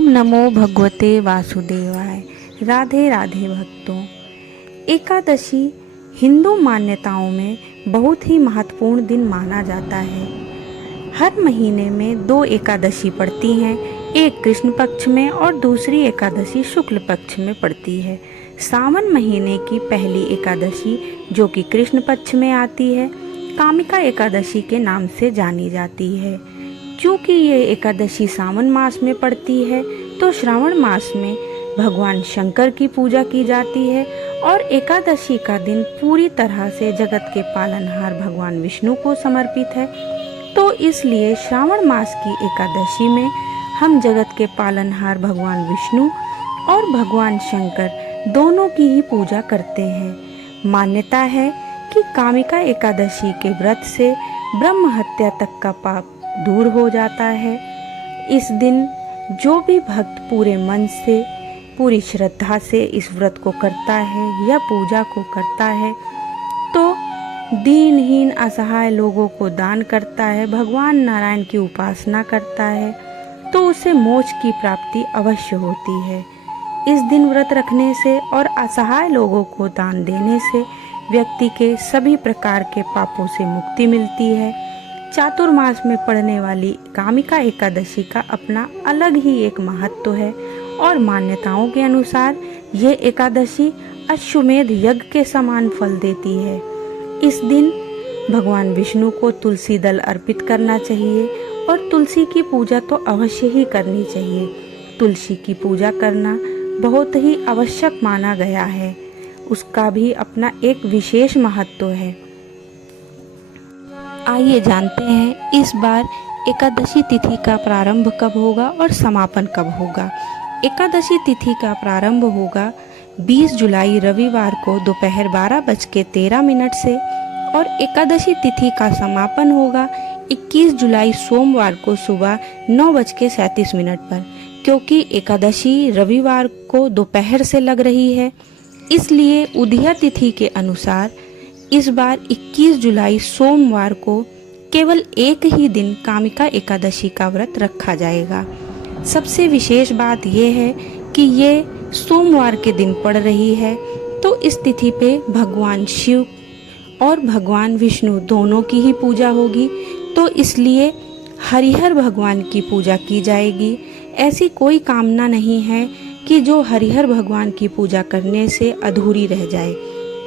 ओम नमो भगवते वासुदेवाय। राधे राधे भक्तों। एकादशी हिंदू मान्यताओं में बहुत ही महत्वपूर्ण दिन माना जाता है। हर महीने में 2 एकादशी पड़ती हैं, एक कृष्ण पक्ष में और दूसरी एकादशी शुक्ल पक्ष में पड़ती है। सावन महीने की पहली एकादशी जो कि कृष्ण पक्ष में आती है, कामिका एकादशी के नाम से जानी जाती है। क्योंकि ये एकादशी सावन मास में पड़ती है तो श्रावण मास में भगवान शंकर की पूजा की जाती है और एकादशी का दिन पूरी तरह से जगत के पालनहार भगवान विष्णु को समर्पित है। तो इसलिए श्रावण मास की एकादशी में हम जगत के पालनहार भगवान विष्णु और भगवान शंकर दोनों की ही पूजा करते हैं। मान्यता है कि कामिका एकादशी के व्रत से ब्रह्म हत्या तक का पाप दूर हो जाता है। इस दिन जो भी भक्त पूरे मन से, पूरी श्रद्धा से इस व्रत को करता है या पूजा को करता है तो दीनहीन असहाय लोगों को दान करता है, भगवान नारायण की उपासना करता है तो उसे मोक्ष की प्राप्ति अवश्य होती है। इस दिन व्रत रखने से और असहाय लोगों को दान देने से व्यक्ति के सभी प्रकार के पापों से मुक्ति मिलती है। चातुर्मास में पड़ने वाली कामिका एकादशी का अपना अलग ही एक महत्व है और मान्यताओं के अनुसार ये एकादशी अश्वमेध यज्ञ के समान फल देती है। इस दिन भगवान विष्णु को तुलसी दल अर्पित करना चाहिए और तुलसी की पूजा तो अवश्य ही करनी चाहिए। तुलसी की पूजा करना बहुत ही आवश्यक माना गया है, उसका भी अपना एक विशेष महत्व है। आइए जानते हैं इस बार एकादशी तिथि का प्रारंभ कब होगा और समापन कब होगा। एकादशी तिथि का प्रारंभ होगा 20 जुलाई रविवार को दोपहर 12:13 से और एकादशी तिथि का समापन होगा 21 जुलाई सोमवार को सुबह 9:37 पर। क्योंकि एकादशी रविवार को दोपहर से लग रही है, इसलिए उदया तिथि के अनुसार इस बार 21 जुलाई सोमवार को केवल एक ही दिन कामिका एकादशी का व्रत रखा जाएगा। सबसे विशेष बात यह है कि ये सोमवार के दिन पड़ रही है तो इस तिथि पे भगवान शिव और भगवान विष्णु दोनों की ही पूजा होगी, तो इसलिए हरिहर भगवान की पूजा की जाएगी। ऐसी कोई कामना नहीं है कि जो हरिहर भगवान की पूजा करने से अधूरी रह जाए।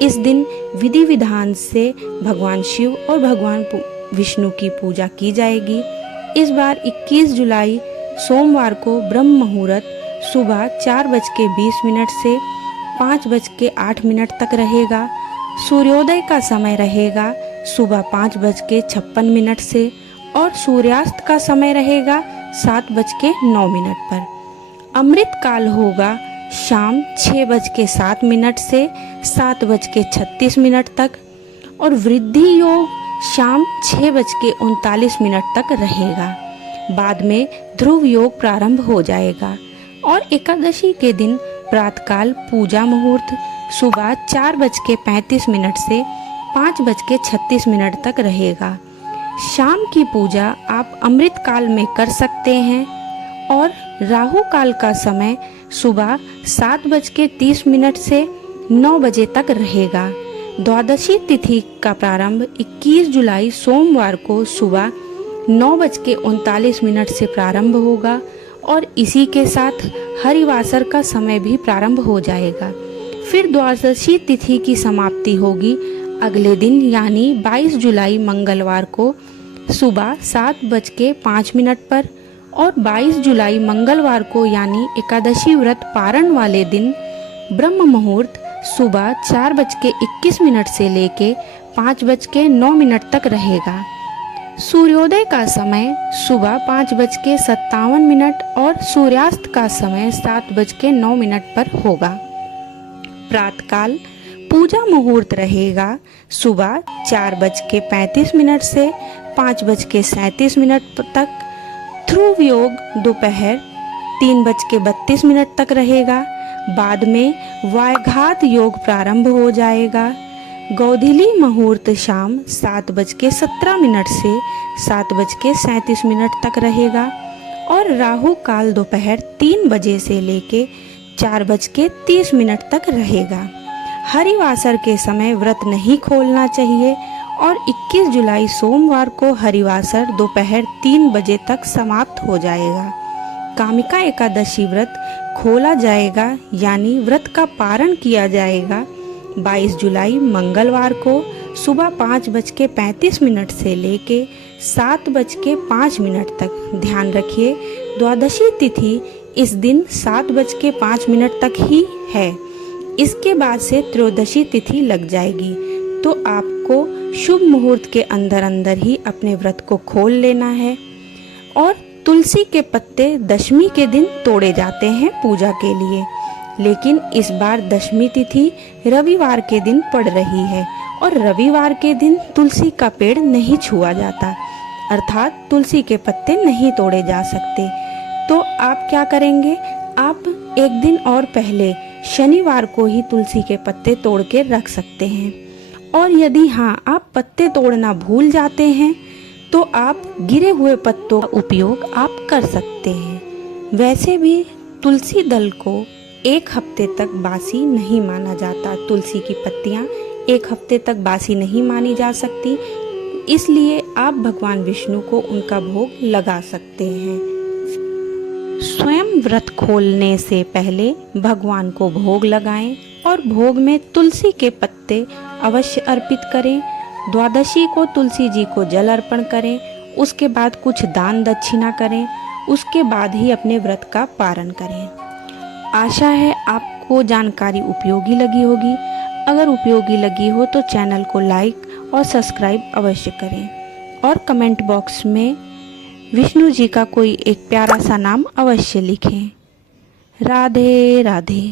इस दिन विधि विधान से भगवान शिव और भगवान विष्णु की पूजा की जाएगी। इस बार 21 जुलाई सोमवार को ब्रह्म मुहूर्त सुबह 4:20 से 5:08 तक रहेगा। सूर्योदय का समय रहेगा सुबह 5:56 से और सूर्यास्त का समय रहेगा 7:09 पर। अमृत काल होगा शाम 6:07 से 7:36 तक और वृद्धि योग शाम 6:39 तक रहेगा। बाद में ध्रुव योग प्रारंभ हो जाएगा और एकादशी के दिन प्रातःकाल पूजा मुहूर्त सुबह 4:35 से 5:36 तक रहेगा। शाम की पूजा आप अमृत काल में कर सकते हैं और राहु काल का समय सुबह 7:30 से 9 बजे तक रहेगा। द्वादशी तिथि का प्रारंभ 21 जुलाई सोमवार को सुबह 9:39 से प्रारंभ होगा और इसी के साथ हरिवासर का समय भी प्रारंभ हो जाएगा। फिर द्वादशी तिथि की समाप्ति होगी अगले दिन यानी 22 जुलाई मंगलवार को सुबह 7:05 पर और 22 जुलाई मंगलवार को यानी एकादशी व्रत पारण वाले दिन ब्रह्म मुहूर्त सुबह 4:21 से लेके 5:09 तक रहेगा। सूर्योदय का समय सुबह 5:57 और सूर्यास्त का समय 7:09 पर होगा। प्रातःकाल पूजा मुहूर्त रहेगा सुबह 4:35 से 5:37 तक। ध्रुव योग दोपहर 3:32 तक रहेगा। बाद में वायघात योग प्रारंभ हो जाएगा। गोधूली मुहूर्त शाम 7:17 से 7:37 तक रहेगा और राहु काल दोपहर 3 बजे से लेके 4:30 तक रहेगा। हरिवासर के समय व्रत नहीं खोलना चाहिए और 21 जुलाई सोमवार को हरिवासर दोपहर 3 बजे तक समाप्त हो जाएगा। कामिका एकादशी व्रत खोला जाएगा यानी व्रत का पारण किया जाएगा 22 जुलाई मंगलवार को सुबह 5:35 से लेके 7:05 तक। ध्यान रखिए, द्वादशी तिथि इस दिन 7:05 तक ही है। इसके बाद से त्रयोदशी तिथि लग जाएगी, तो आपको शुभ मुहूर्त के अंदर अंदर ही अपने व्रत को खोल लेना है। और तुलसी के पत्ते दशमी के दिन तोड़े जाते हैं पूजा के लिए, लेकिन इस बार दशमी तिथि रविवार के दिन पड़ रही है और रविवार के दिन तुलसी का पेड़ नहीं छुआ जाता, अर्थात तुलसी के पत्ते नहीं तोड़े जा सकते। तो आप क्या करेंगे, आप एक दिन और पहले शनिवार को ही तुलसी के पत्ते तोड़ के रख सकते हैं। और यदि आप पत्ते तोड़ना भूल जाते हैं तो आप गिरे हुए पत्तों का उपयोग आप कर सकते हैं। वैसे भी तुलसी दल को 1 हफ्ते तक बासी नहीं माना जाता। तुलसी की पत्तियां 1 हफ्ते तक बासी नहीं मानी जा सकती, इसलिए आप भगवान विष्णु को उनका भोग लगा सकते हैं। स्वयं व्रत खोलने से पहले भगवान को भोग लगाएं और भोग में तुलसी के पत्ते अवश्य अर्पित करें। द्वादशी को तुलसी जी को जल अर्पण करें, उसके बाद कुछ दान दक्षिणा करें, उसके बाद ही अपने व्रत का पारण करें। आशा है आपको जानकारी उपयोगी लगी होगी। अगर उपयोगी लगी हो तो चैनल को लाइक और सब्सक्राइब अवश्य करें और कमेंट बॉक्स में विष्णु जी का कोई एक प्यारा सा नाम अवश्य लिखें। राधे राधे।